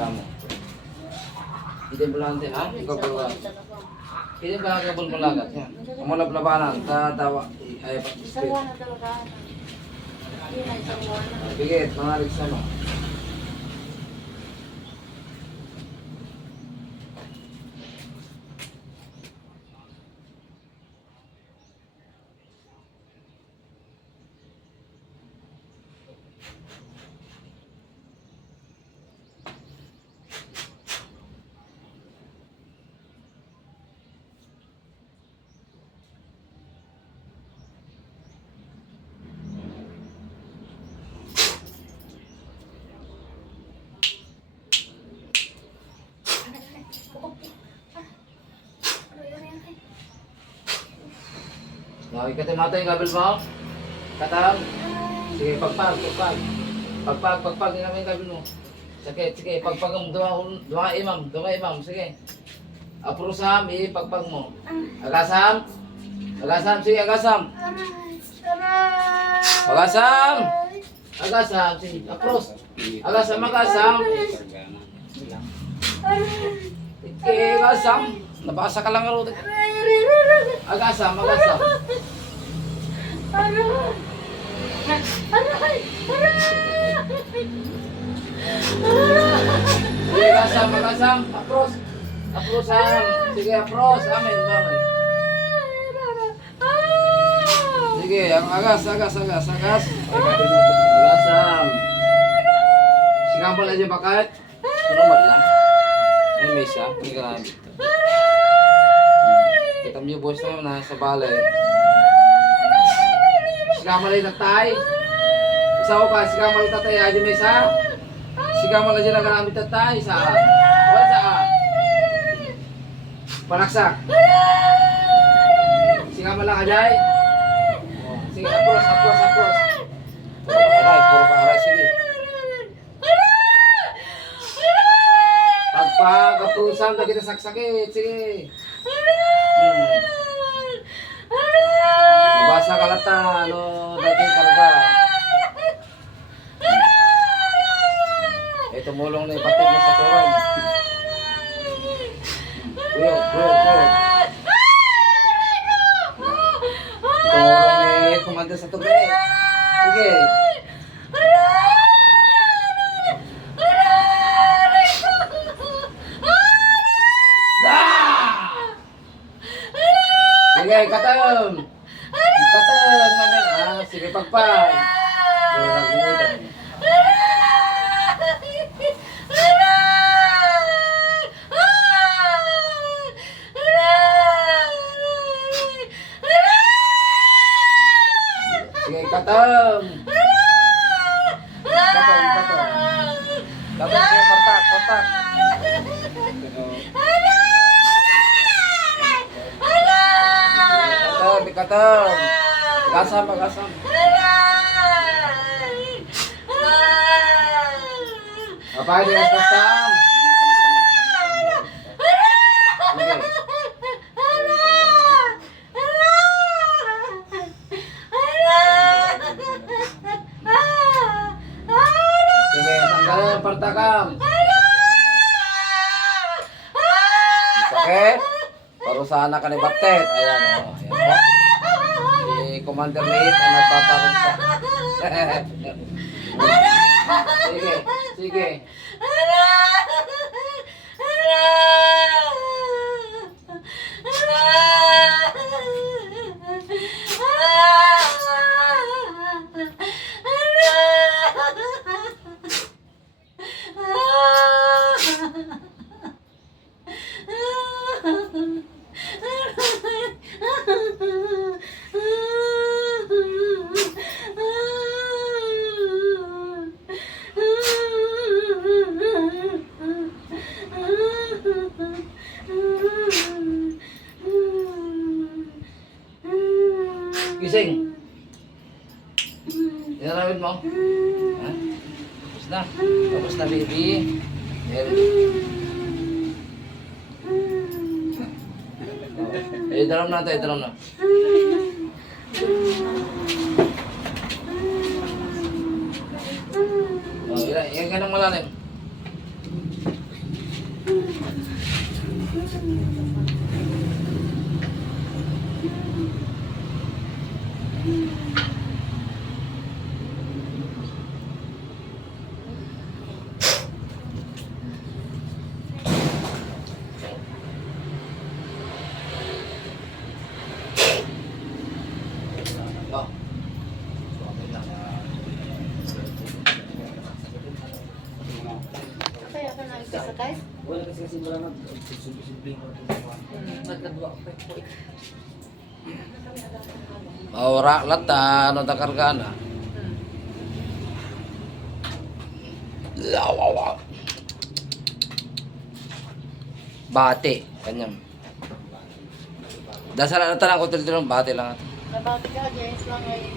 Tama. Hindi bulante, ha? Ikaw ba? Hindi ba ka bulbulagat? Yan. Umulap labanan, tatawa. Ay, Isawa pa. na talaga. Yun ay isawa na. Bigit, mga Alex ano. Okay, katimata yung kabel mo. Katam. Sige, pagpag, pagpag. Pagpag, pagpag, yun naman yung kabel mo. Sige, sige, pagpag mo. Dua imam, dua imam, sige. Aprusam, ipagpag mo. Agasam. Agasam, sige, agasam. Agasam. Agasam, sige, apros. Agasam, agasam. Sige, agasam. Nabasa ka lang aro. Agasam, agasam. Sige, agasam, agasam. Apros. Aprosam. Sige, apros. Amen, amen. Sige, ang agas, agas, agas, agas. Agasam. Sigang pala dyan bakit? Sunod lang. Ay, may isa. Hindi ka namin. Kita yung boss na nasa balay. Sigang pala yung tatay. Isaw ka, sigang pala yung tatay. Aja may isa. Sigang pala dyan nagamit tatay. Isa. Wala sa Panaksak. Sigang pala ka dyan. Sige, apros, apros, apros. Puro ka aray, puro ka aray. Sige. Pagpag, apusan, na saksakit. Sige. Mabasa ka lata, ano, dati karga. Eh, tumulong na ipatid na sa turan. Bro, bro, bro. Tumulong na kumanda sa tubi. Sige. Ah! Sige, katam. Katam, namin. Ah, sige, pagpag. Sige, nagugutan. Sige, katam. Katam, katam. Katam, sige, kontak, kontak. Katam, katam. Gasam, gasam. Apa di atas tam? Sige. Tanggalin ang partakam. Sakit? Parusahan na ka ni Baptet. Ayan, o. Ayan po. Commander Leit ang nagpaparusa. sige, sige. Gising. Inarawin mo? Ha? Tapos na. Tapos na, baby. Very good. Eh, dalam na tayo, dalam na. Oh, ilan, ilan ka ng malalim? Oh. Okay lang. Kaya ako na exercise? Wala kasi kasi wala nag simple ko Magdadwa ko po. Maura lata ano ta kargana. Lawawa. Bate, kanyam. Dasal na tanang ko tiltilong bate lang. Nabati ka, James lang ay